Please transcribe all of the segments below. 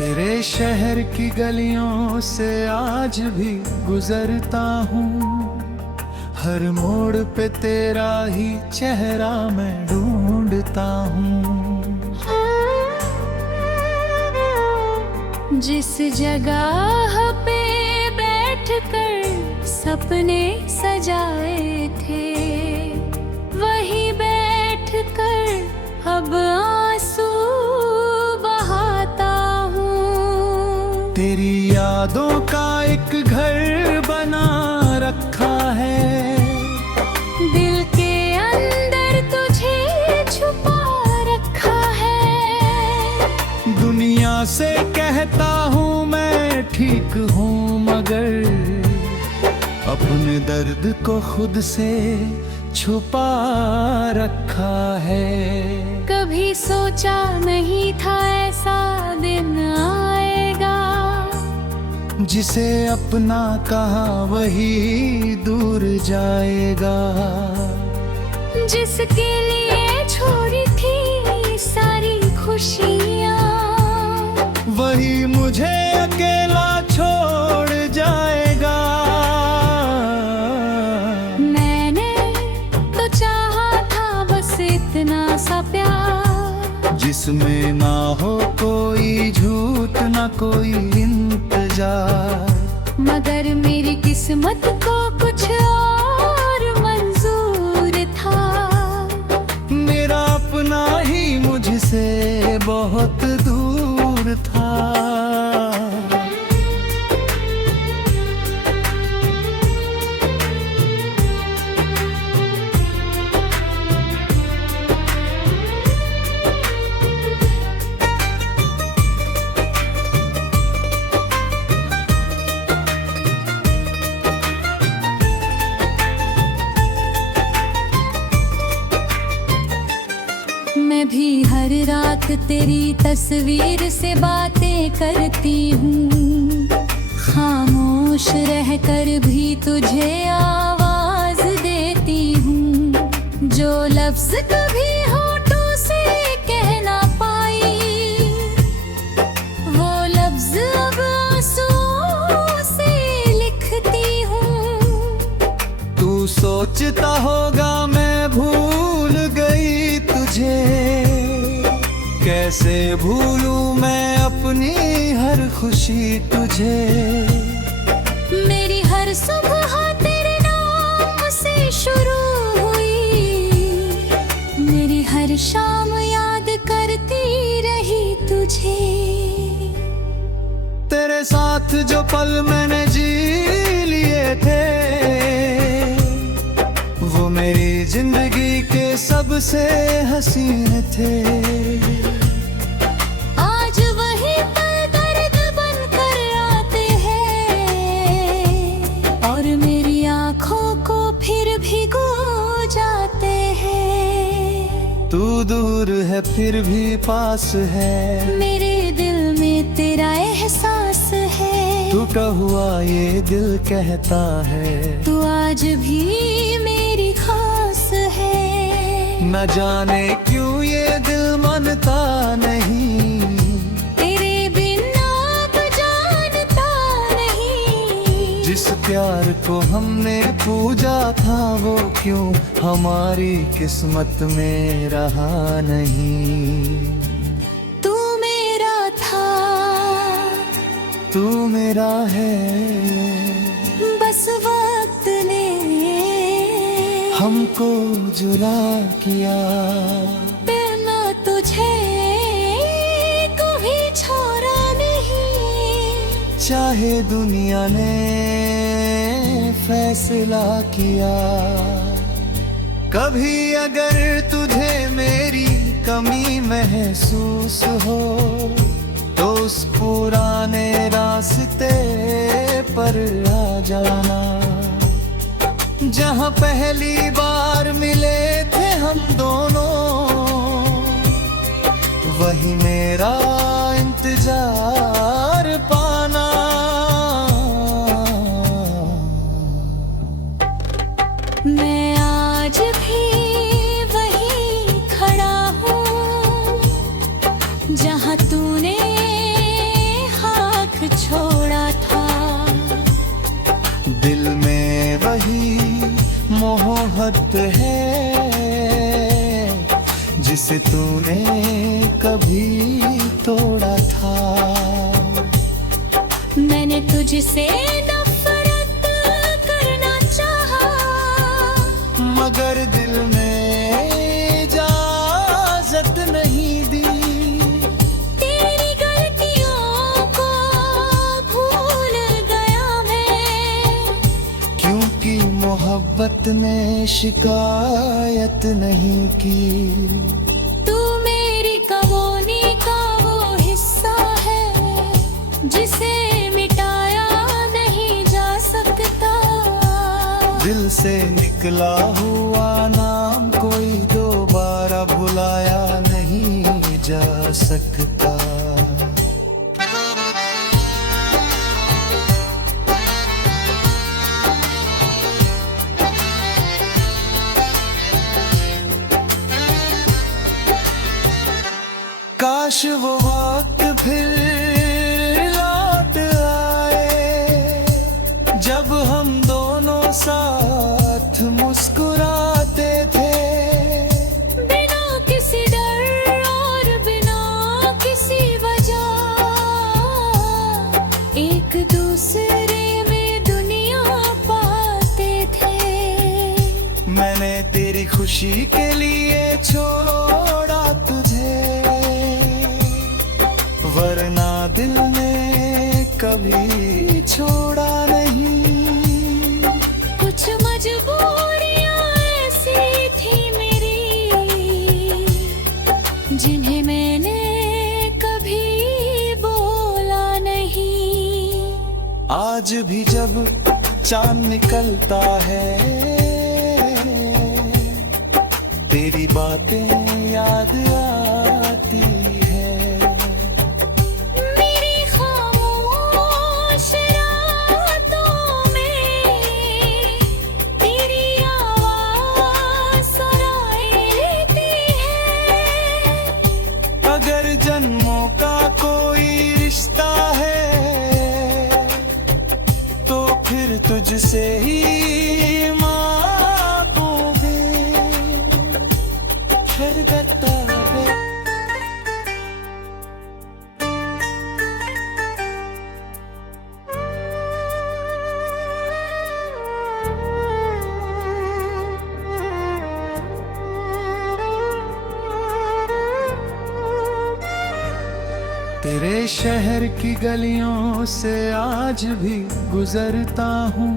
तेरे शहर की गलियों से आज भी गुजरता हूँ, हर मोड़ पे तेरा ही चेहरा मैं ढूंढता हूँ। जिस जगह पे बैठकर सपने सजाए थे, वहीं बैठकर अब आंसू बहाता हूँ। तेरी यादों का एक घर बना रखा है, दिल के अंदर तुझे छुपा रखा है। दुनिया से कहता हूँ मैं ठीक हूँ, मगर अपने दर्द को खुद से छुपा रखा है। कभी सोचा नहीं था ऐसा दिन आएगा, जिसे अपना कहा वही दूर जाएगा। जिसके लिए छोड़ी थी सारी खुशियाँ, वही मुझे अकेला छोड़ जाएगा। मैंने तो चाहा था बस इतना सा प्यार, जिसमें ना हो कोई झूठ ना कोई इंतजार। मगर मेरी किस्मत को कुछ और मंजूर था। मेरा अपना ही मुझसे बहुत दूर था। मैं भी हर रात तेरी तस्वीर से बातें करती हूँ, खामोश रहकर भी तुझे आवाज देती हूँ। जो लफ्ज कभी होठों से कह ना पाई, वो लफ्ज अब आंसुओं से लिखती हूँ। तू सोचता होगा मैं भूल गई तुझे, कैसे भूलूं मैं अपनी हर खुशी तुझे। मेरी हर सुबह तेरे नाम से शुरू हुई, मेरी हर शाम याद करती रही तुझे। तेरे साथ जो पल मैंने जी लिए थे, वो मेरी जिंदगी के सबसे हसीन थे। आज वही पल दर्द बनकर आते हैं, और मेरी आँखों को फिर भिगो जाते हैं। तू दूर है फिर भी पास है, मेरे दिल में तेरा एहसास है। टूटा हुआ ये दिल कहता है, तू आज भी मेरी खास है। न जाने क्यों ये दिल मानता नहीं, तेरे बिना अब जानता नहीं। जिस प्यार को हमने पूजा था वो क्यों हमारी किस्मत में रहा नहीं। तू मेरा था, तू मेरा है, बस वक्त ने हमको जुदा किया। बिना तुझे कभी छोड़ा नहीं, चाहे दुनिया ने फैसला किया। कभी अगर तुझे मेरी कमी महसूस हो, तो उस पुराने रास्ते पर आ जाना, जहाँ पहली बार मिले थे हम दोनों। वही मेरा इंतजार पाना। मैं आज भी वहीं खड़ा हूँ, जहाँ तूने मोहब्बत है जिसे तूने कभी तोड़ा था। मैंने तुझसे नफरत करना चाहा, मगर दिल ने इजाजत नहीं दी। तेरी गलतियों को भूल गया मैं, क्योंकि मोहब्बत ने शिकायत नहीं की। तू मेरी कहानी का वो हिस्सा है जिसे मिटाया नहीं जा सकता। दिल से निकला हुआ नाम कोई दोबारा भुलाया नहीं जा सकता। काश वो वक्त फिर लौट आए जब हम दोनों साथ मुस्कुराते थे। बिना किसी डर और बिना किसी वजह एक दूसरे में दुनिया पाते थे। मैंने तेरी खुशी के लिए छोड़ा तुझे, वरना दिल ने कभी छोड़ा नहीं। कुछ मजबूरियां ऐसी थी मेरी जिन्हें मैंने कभी बोला नहीं। आज भी जब चांद निकलता है तेरी बातें याद आती है। मेरी खामोश रातों में तेरी आवाज़ सुनाई देती है। अगर जन्मों का कोई रिश्ता है तो फिर तुझसे ही मांगूंगी। फिर बता दे तेरे शहर की गलियों से आज भी गुजरता हूँ।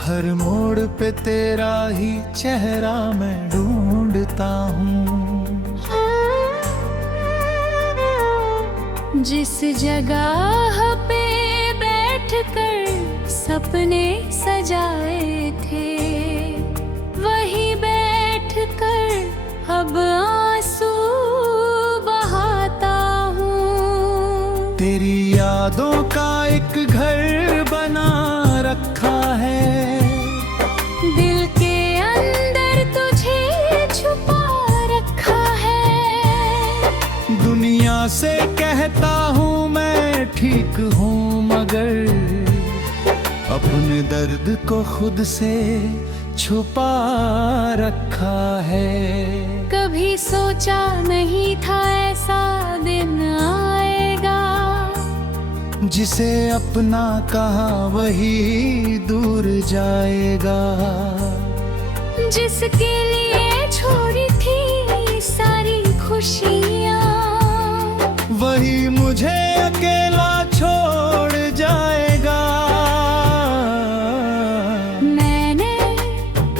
हर मोड़ पे तेरा ही चेहरा मैं ढूंढता हूँ। जिस जगह पे बैठकर सपने सजाए थे वहीं बैठकर अब आंसू बहाता हूँ। तेरी यादों का एक घर बना रखा है, दिल के अंदर तुझे छुपा रखा है। दुनिया से कहता हूँ मैं ठीक हूँ, मगर अपने दर्द को खुद से छुपा रखा है। कभी सोचा नहीं था ऐसा दिन आएगा, जिसे अपना कहा वही दूर जाएगा। जिसके लिए छोड़ी थी सारी खुशियाँ वही मुझे अकेला छोड़ जाएगा। मैंने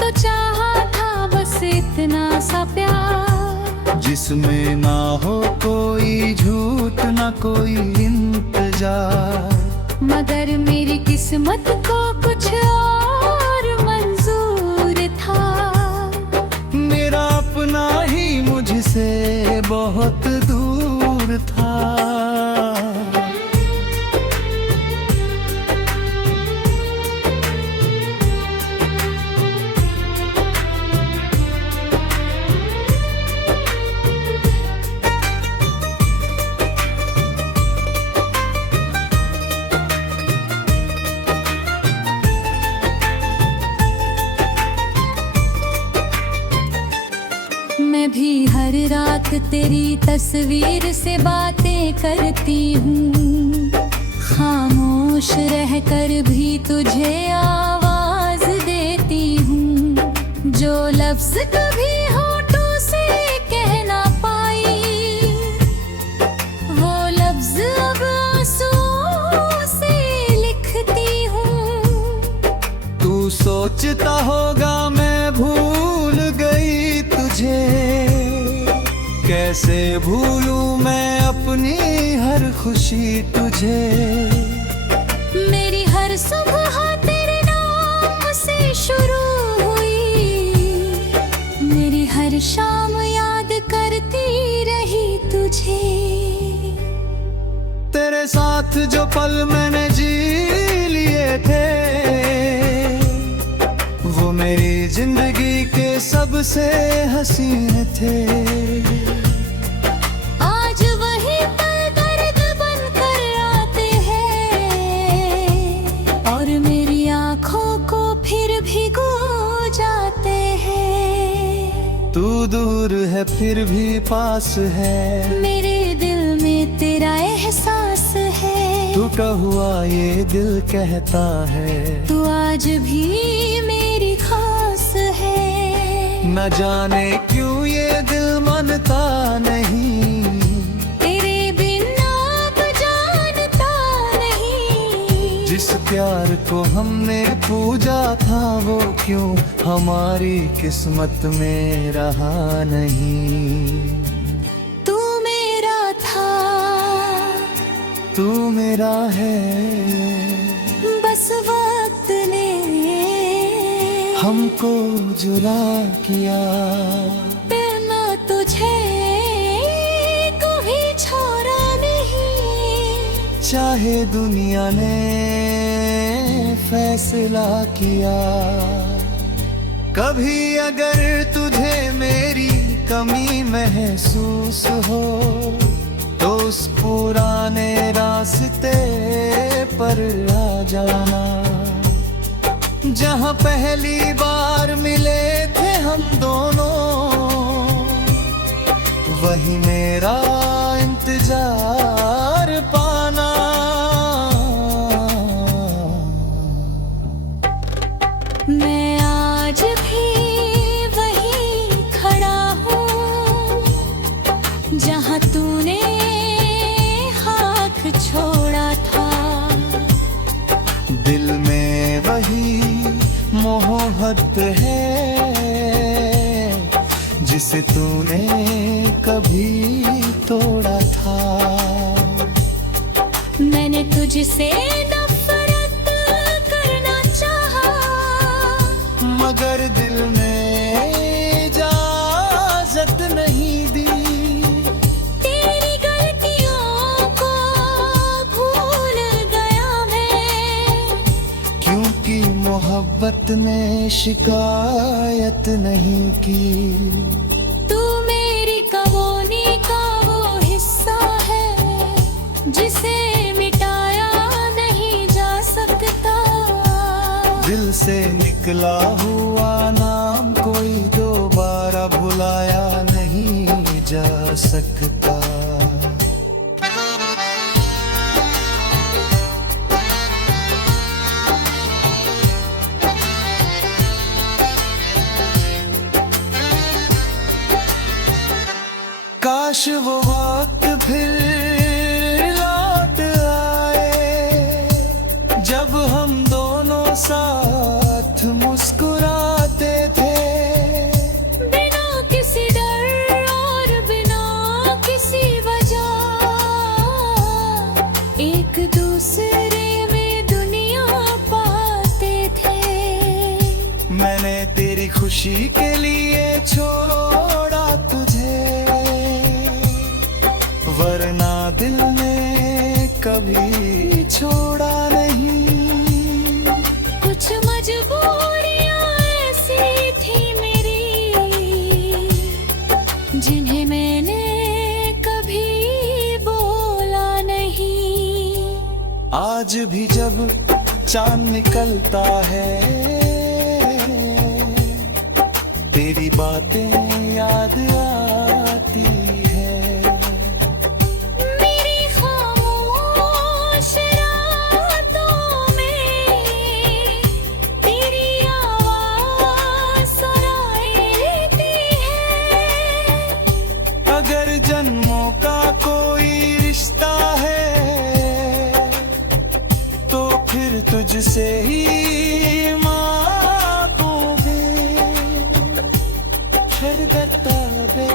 तो चाहा था बस इतना सा प्यार, जिसमें ना हो कोई झूठ ना कोई इंतजार। मगर मेरी किस्मत को कुछ और मंजूर था। मेरा अपना ही मुझसे बहुत दूर था। तेरी तस्वीर से बातें करती हूँ, खामोश रहकर भी तुझे आवाज देती हूँ। जो लफ्ज कभी होठों से कह ना पाई, वो लफ्ज अब आंसुओं से लिखती हूँ। तू सोचता होगा मैं भूल गई तुझे, कैसे भूलूं मैं अपनी हर खुशी तुझे। मेरी हर सुबह तेरे नाम से शुरू हुई, मेरी हर शाम याद करती रही तुझे। तेरे साथ जो पल मैंने जी लिए थे, वो मेरी जिंदगी के सबसे हसीन थे। आज वही पल दर्द बनकर आते हैं, और मेरी आँखों को फिर भिगो जाते हैं। तू दूर है फिर भी पास है, मेरे दिल में तेरा एहसास है। टूटा हुआ ये दिल कहता है, तू आज भी मेरी खास है। न जाने क्यों ये दिल मानता नहीं, तेरे बिना अब जानता नहीं। जिस प्यार को हमने पूजा था वो क्यों हमारी किस्मत में रहा नहीं। तू मेरा था, तू मेरा है, बस वक्त ने हमको जुदा किया। मैं तुझे कभी छोड़ा नहीं, चाहे दुनिया ने फैसला किया। कभी अगर तुझे मेरी कमी महसूस हो, तो उस पुराने रास्ते पर आ जाना, जहाँ पहली बार मिले थे हम दोनों। वही मेरा इंतजार पाना। मैं आज भी वही खड़ा हूँ, जहाँ तूने हाथ छोड़ा था। दिल में वही मोहब्बत है, जिसे तूने कभी तोड़ा था। मैंने तुझसे नफरत करना चाहा, मगर दिल ने इजाजत नहीं दी। तेरी गलतियों को भूल गया मैं, क्योंकि मोहब्बत ने शिकायत नहीं की। तू मेरी कबोनी का वो हिस्सा है, जिसे मिटाया नहीं जा सकता। दिल से निकला हुआ नाम कोई दोबारा भुलाया नहीं जा सकता। काश वो वक्त फिर लौट आए, जब हम दोनों साथ मुस्कुराते थे। बिना किसी डर और बिना किसी वजह, एक दूसरे में दुनिया पाते थे। मैंने तेरी खुशी के लिए छोड़ा तुझे, वरना दिल ने कभी छोड़ा नहीं। कुछ मजबूरियां ऐसी थी मेरी, जिन्हें मैंने कभी बोला नहीं। आज भी जब चांद निकलता है, तेरी बातें याद आती है। जन्मों का कोई रिश्ता है तो फिर तुझसे ही मांगोगे फिर बता दे।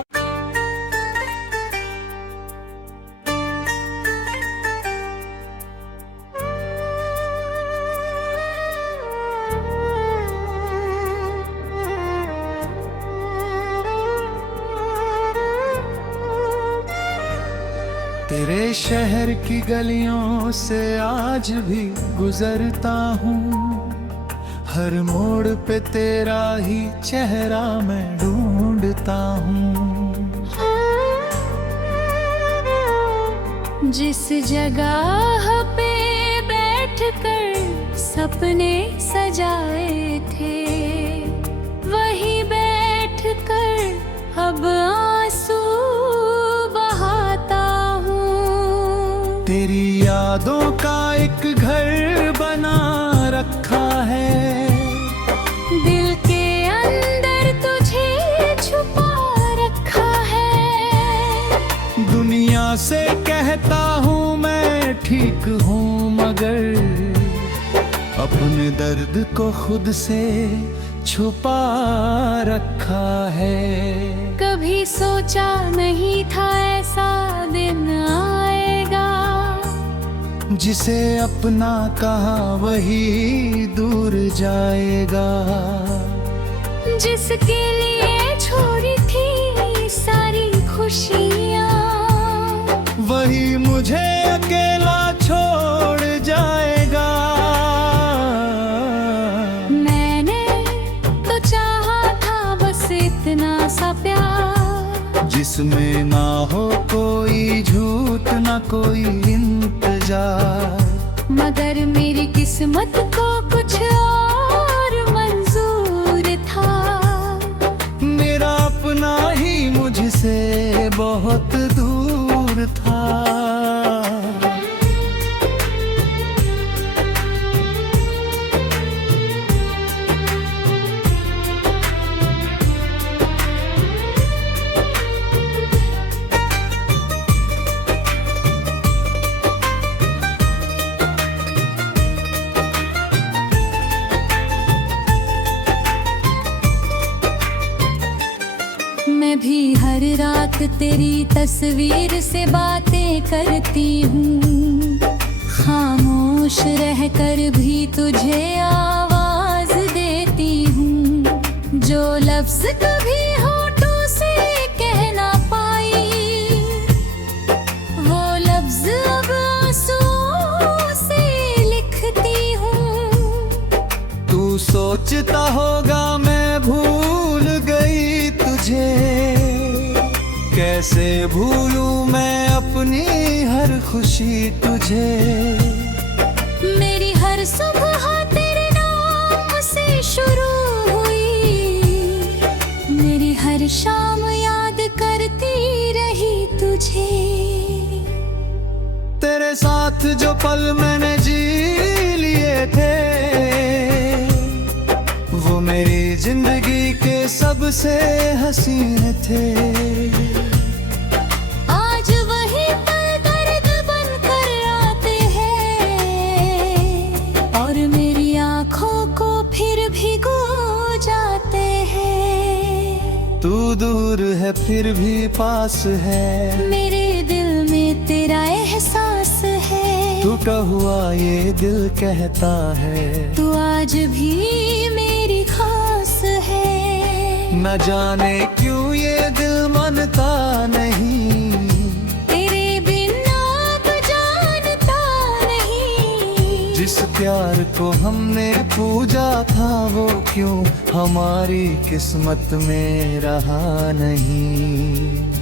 तेरे शहर की गलियों से आज भी गुजरता हूँ, हर मोड़ पे तेरा ही चेहरा मैं ढूंढता हूँ। जिस जगह पे बैठकर सपने सजाए थे वहीं बैठकर अब आंसू बहाता हूँ। तेरी यादों का एक घर बना रखा है, दिल के अंदर तुझे छुपा रखा है। दुनिया से कहता हूँ मैं ठीक हूँ मगर अपने दर्द को खुद से छुपा रखा है। कभी सोचा नहीं था ऐसा दिन आएगा, जिसे अपना कहा वही दूर जाएगा। जिसके लिए छोड़ी थी सारी खुशियाँ वही मुझे अकेला छोड़ जाएगा। मैंने तो चाहा था बस इतना सा प्यार, जिसमें ना हो कोई झूठ ना कोई इंतजार। मगर मेरी किस्मत को कुछ और मंजूर था। मेरा अपना ही मुझसे बहुत दूर था। मैं भी हर रात तेरी तस्वीर से बातें करती हूँ, खामोश रहकर भी तुझे आवाज देती हूँ। जो लफ्ज कभी होठों से कह ना पाई वो लफ्ज अब आंसुओं से लिखती हूँ। तू सोचता होगा मैं भूल गई तुझे, कैसे भूलूं मैं अपनी हर खुशी तुझे। मेरी हर सुबह तेरे नाम से शुरू हुई, मेरी हर शाम याद करती रही तुझे। तेरे साथ जो पल मैंने जी लिए थे वो मेरी जिंदगी के सबसे हसीन थे। आज वही पल दर्द बनकर आते हैं और मेरी आँखों को फिर भिगो जाते हैं। तू दूर है फिर भी पास है, मेरे दिल में तेरा एहसास है। टूटा हुआ ये दिल कहता है तू आज भी मेरी खास है। न जाने क्यों ये दिल मानता नहीं, तेरे बिना अब जानता नहीं। जिस प्यार को हमने पूजा था वो क्यों हमारी किस्मत में रहा नहीं।